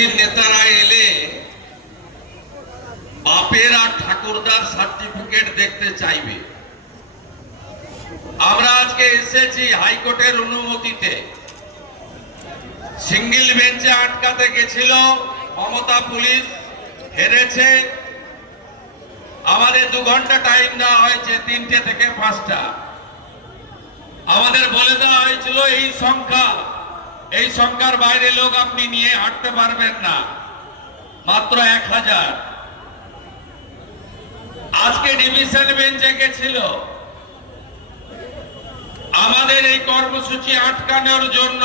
বিজেপির নেতারা এলে বাপের আর ঠাকুরদার সার্টিফিকেট দেখতে চাইবে। আমরা আজকে এসেছি হাইকোর্টের অনুমতিতে। সিঙ্গেল বেঞ্চে আটকাতে গেছিল, মমতা পুলিশ হেরেছে। আমাদের দু ঘণ্টা টাইম দেওয়া হয়েছে, তিনটে থেকে পাঁচটা। আমাদের বলে দেওয়া হয়েছিল এই সংখ্যা। এই সংখ্যার বাইরে লোক আপনি নিয়ে হাঁটতে পারবেন না। মাত্র এক হাজার। আজকে ডিভিশন বেঞ্চে গেছিল আমাদের এই কর্মসূচি আটকানোর জন্য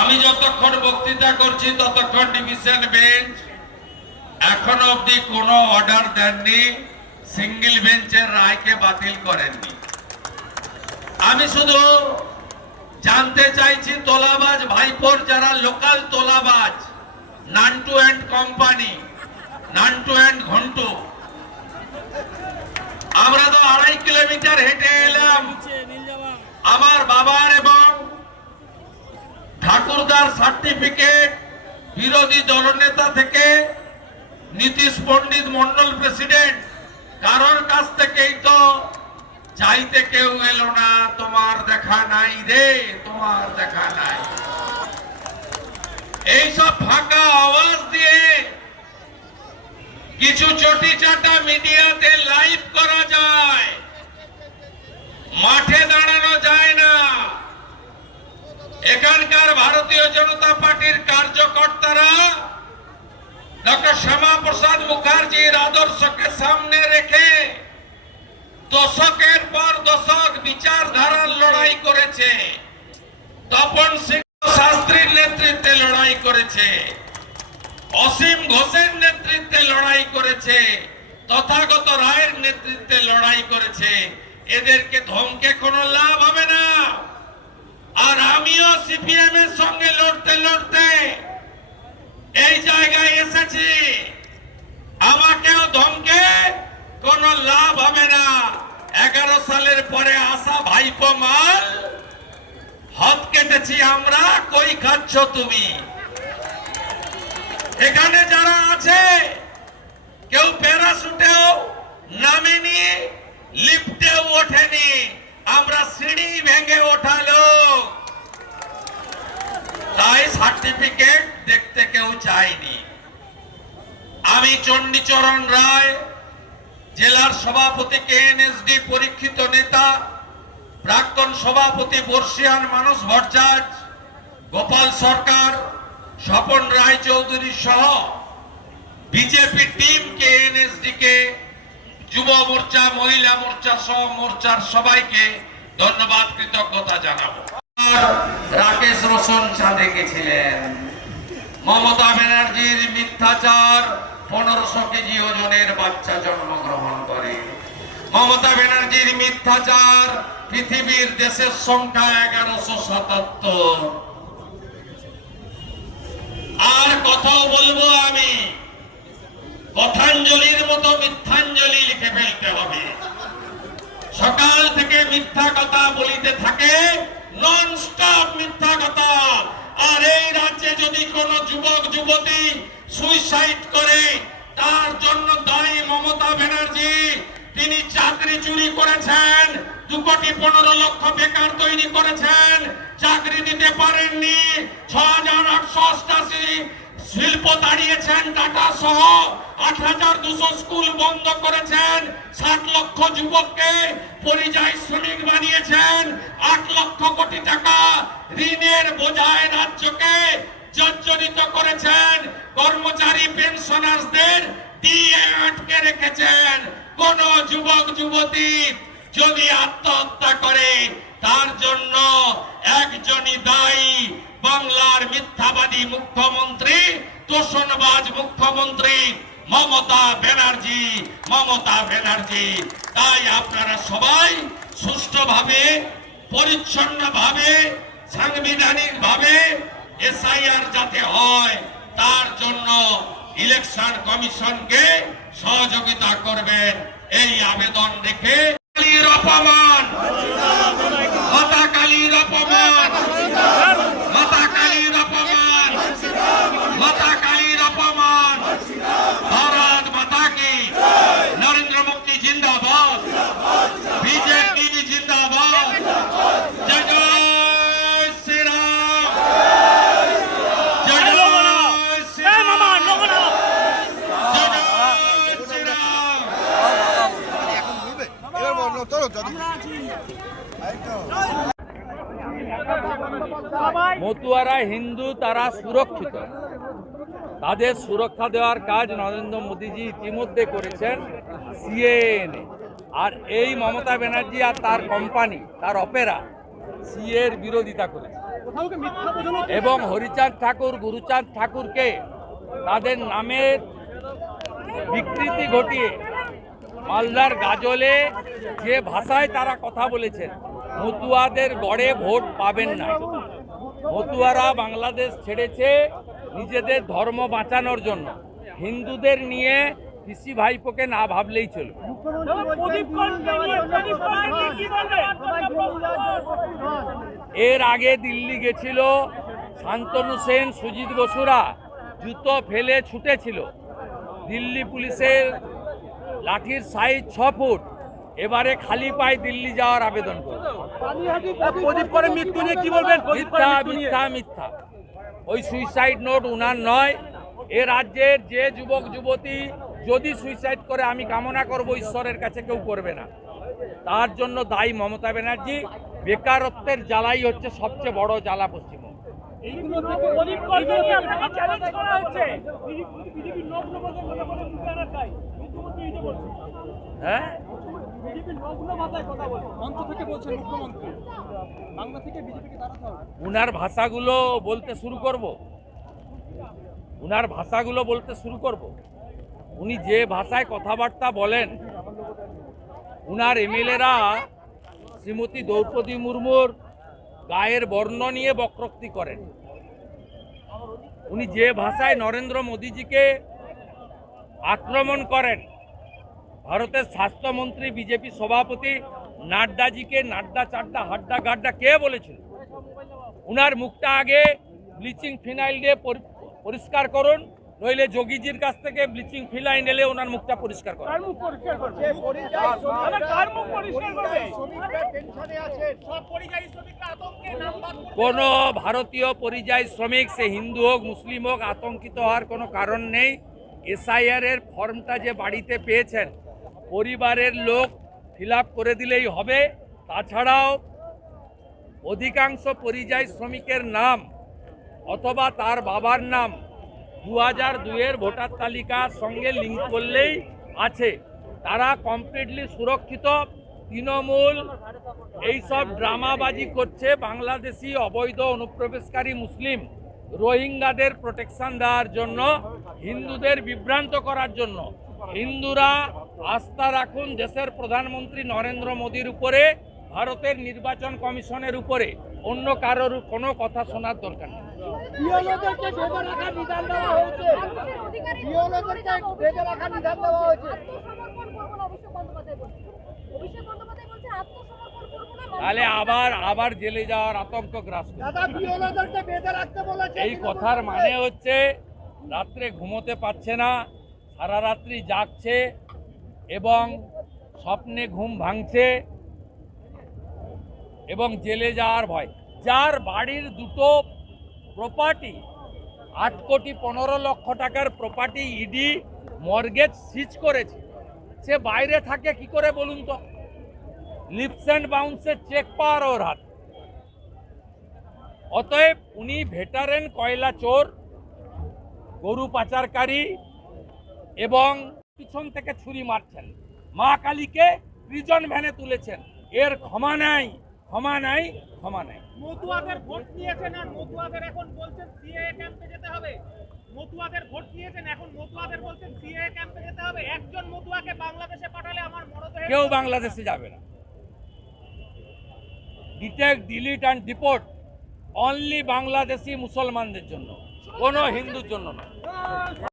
আমি যতক্ষণ বক্তৃতা করছি, ততক্ষণ ডিভিশন বেঞ্চ এখনও অবধি কোনো অর্ডার দেননি, সিঙ্গেল বেঞ্চের রায়কে বাতিল করেননি। আমি শুধু জানতে চাইছি তোলাবাজ ভাইপোর যারা local তোলাবাজ, Nantu and company, Nantu and Ghantu. আমরা তো আড়াই কিলোমিটার হেঁটে এলাম। আমার বাবার এবং ঠাকুরদার সার্টিফিকেট বিরোধী দলনেতা থেকে নীতিশ পণ্ডিত মন্ডল প্রেসিডেন্ট। কারোর কাছ থেকেই তো চাইতে কেউ এলো না, তোমার দেখা নাই রে, তোমার দেখা নাই। এইসব ফাঁকা আওয়াজ দিয়ে কিছু চটি চাটা মিডিয়াতে লাইভ করা যায়। মাঠে দাঁড়ানো যায় না। এখানকার ভারতীয় জনতা পার্টির কার্যকর্তারা ডক্টর শ্যামা প্রসাদ মুখার্জির আদর্শকে সামনে দশকের পর দশক বিচারধারার লড়াই করেছে। তপন সিং শাস্ত্রীর নেতৃত্বে লড়াই করেছে। অসীম ঘোষের নেতৃত্বে লড়াই করেছে। তথাগত রায়ের নেতৃত্বে লড়াই করেছে। এদেরকে ধমকে কোনো লাভ হবে না। আর আমিও সিপিএম এর সঙ্গে লড়তে লড়তে এই জায়গায় এসেছি। আমাকেও ধমকে কোনো লাভ হবে না। এগারো সালের পরে আসা ভাইপো মাল হাত কেটেছি আমরা, কই খাচ্ছ তুমি? এখানে যারা আছে, কেউ প্যারাশুটেও নামেনি, লিফটেও ওঠেনি। আমরা সিঁড়ি ভেঙে ওঠালো। তাই সার্টিফিকেট দেখতে কেউ চায়নি আমি চণ্ডীচরণ রায় জেলার সভাপতি কেএনএসডি পরীক্ষিত নেতা, প্রাক্তন সভাপতি বর্ষিয়ান মানস ভট্টাচার্য, গোপাল সরকার, স্বপন রায় চৌধুরী সহ বিজেপি টিম কেএনএসডি কে যুব মোর্চা, মহিলা মোর্চা সহ মোর্চার সবাইকে ধন্যবাদ, কৃতজ্ঞতা জানাব। রাকেশ রোশন চাঁদে গেছিলেন মমতা ব্যানার্জির মিথ্যাচার, পনেরোশো কেজি ওজনের বাচ্চা জন্মগ্রহণ। মমতা ব্যানার্জির মিথ্যাচার পৃথিবীর দেশের সংখ্যা এগারোশো সাতাত্তর। আর কথাও বলব আমি, কথাঞ্জলির মতো মিথ্যাঞ্জলি লিখে ফেলতে হবে। সকাল থেকে মিথ্যা কথা বলিতে থাকে নন স্টপ মিথ্যা কথা। আর এই রাজ্যে যদি কোনো যুবক, যুবতী সুইসাইড করে, তার জন্য দায়ী মমতা ব্যানার্জি তিনি চাকরি চুরি করেছেন। দু কোটি পনেরো লক্ষ বেকার তৈরি করেছেন। চাকরি দিতে পারেননি। ছ হাজার আটশো অষ্টাশি শিল্প দাঁড়িয়েছেন টাটা সহ। আট হাজার দুশো স্কুল বন্ধ করেছেন। সাত লক্ষ যুবককে পরিযায়ী শ্রমিক বানিয়েছেন। আট লক্ষ কোটি টাকা ঋণের বোঝায় রাজ্যকে জর্জরিত করেছেন। কর্মচারী পেনশনারদের দিয়ে আটকে রেখেছেন। কোন যুবক, যুবতী যদি আত্মহত্যা করে, তার জন্য একজনই দায়ী বাংলার মিথ্যাবাদী মুখ্যমন্ত্রী, তোষণবাজ মুখ্যমন্ত্রী মমতা ব্যানার্জি মমতা ব্যানার্জি। তাই আপনারা সবাই সুষ্ঠুভাবে, পরিচ্ছন্নভাবে সাংবিধানিক ভাবে এসআইআর যাতে হয়, তার জন্য ইলেকশন কমিশনকে সহযোগিতা করবেন। এই আবেদন রেখে অপমান মতুয়ারা হিন্দু, তারা সুরক্ষিত। তাদের সুরক্ষা দেওয়ার কাজ নরেন্দ্র মোদীজি ইতিমধ্যে করেছেন সিএএনএ আর এই মমতা ব্যানার্জি আর তার কোম্পানি তার অপেরা সিএর বিরোধিতা করেছে। এবং হরিচাঁদ ঠাকুর, গুরুচাঁদ ঠাকুরকে তাদের নামের বিকৃতি ঘটিয়ে মালদার গাজলে যে ভাষায় তারা কথা বলেছেন, মতুয়াদের গড়ে ভোট পাবেন না। মতুয়ারা বাংলাদেশ ছেড়েছে নিজেদের ধর্ম বাঁচানোর জন্য। হিন্দুদের নিয়ে পিসি ভাইপোকে না ভাবলেই চলবে। এর আগে দিল্লি গেছিল শান্তনু সেন, সুজিত বসুরা, জুতো ফেলে ছুটেছিল। দিল্লি পুলিশের লাঠির সাইজ ছ ফুট। এবারে খালি পায়ে দিল্লি যাওয়ার আবেদন করবে প্রদীপ করে মৃত্যু নিয়ে কি বলবেন? মিথ্যা মিথ্যা মিথ্যা। ওই সুইসাইড নোট উনার নয়। এ রাজ্যের যে যুবক যুবতী যদি সুইসাইড করে আমি কামনা করব ঈশ্বরের কাছে কেউ করবে না। তার জন্য দায়ী মমতা ব্যানার্জি। বেকারত্বের জ্বালাই হচ্ছে সবচেয়ে বড় জ্বালা পশ্চিমবঙ্গ। হ্যাঁ? উনার ভাষাগুলো বলতে শুরু করব। উনার ভাষাগুলো বলতে শুরু করব। উনি যে ভাষায় কথাবার্তা বলেন, উনার এমএলএরা শ্রীমতী দ্রৌপদী মুর্মুর গায়ের বর্ণ নিয়ে বক্রোক্তি করেন। উনি যে ভাষায় নরেন্দ্র মোদীজিকে আক্রমণ করেন ভারতের স্বাস্থ্যমন্ত্রী বিজেপি সভাপতি নাড্ডাজিকে নাড্ডা চাড্ডা হাড্ডা গাড্ডা কে বলেছিল? উনার মুখটা আগে ব্লিচিং ফিনাইল দিয়ে পরিষ্কার করুন নইলে যোগীজির কাছ থেকে ব্লিচিং ফিনাইল এলে ওনার মুখটা পরিষ্কার করুন। কোনো ভারতীয় পরিযায়ী শ্রমিক সে হিন্দু হোক মুসলিম হোক আতঙ্কিত হওয়ার কোনো কারণ নেই। এসআইআর এর ফর্মটা যে বাড়িতে পেয়েছেন পরিবারের লোক ফিল করে দিলেই হবে। তাছাড়াও অধিকাংশ পরিযায়ী শ্রমিকের নাম অথবা তার বাবার নাম দু হাজার দুইয়ের ভোটার তালিকার সঙ্গে লিঙ্ক করলেই আছে। তারা কমপ্লিটলি সুরক্ষিত। তৃণমূল এইসব ড্রামাবাজি করছে বাংলাদেশি অবৈধ অনুপ্রবেশকারী মুসলিম রোহিঙ্গাদের প্রোটেকশন দেওয়ার জন্য, হিন্দুদের বিভ্রান্ত করার জন্য। হিন্দুরা আস্থা রাখুন দেশের প্রধানমন্ত্রী নরেন্দ্র মোদীর উপরে ভারতের নির্বাচন কমিশনের উপরে। অন্য কারোর কোনো কথা শোনার দরকার নেই। তাহলে আবার আবার জেলে যাওয়ার আতঙ্ক গ্রাস এই কথার মানে হচ্ছে রাত্রে ঘুমোতে পারছে না সারা রাত্রি জাগছে এবং স্বপ্নে ঘুম ভাঙছে এবং জেলে যাওয়ার ভয়। যার বাড়ির দুটো প্রপার্টি আট কোটি পনেরো লক্ষ টাকার প্রপার্টি ইডি মর্গেজ সিজ করেছে। সে বাইরে থাকে কি করে বলুন তো? লিপস অ্যান্ড বাউন্সের চেক পাওয়ার ওর হাত। অতএব উনি ভেটারেন কয়লা চোর, গরু পাচারকারী এবং পিছন থেকে ছুরি মারছেন। মা কালীকে প্রিজন ভ্যানে তুলেছেন। এর ক্ষমা নাই ক্ষমা নাই ক্ষমা নাই। মতুয়াদের ভোট নিয়েছেন আর মতুয়াদের এখন বলছেন সিএ ক্যাম্পে যেতে হবে। মতুয়াদের ভোট নিয়েছেন এখন মতুয়াদের বলছেন সিএ ক্যাম্পে যেতে হবে। একজন মতুয়াকে বাংলাদেশে পাঠালে আমার মরদেহে কেউ বাংলাদেশে যাবে না। Detect delete and deport only Bangladeshi মুসলমানদের জন্য কোনো হিন্দুর জন্য না।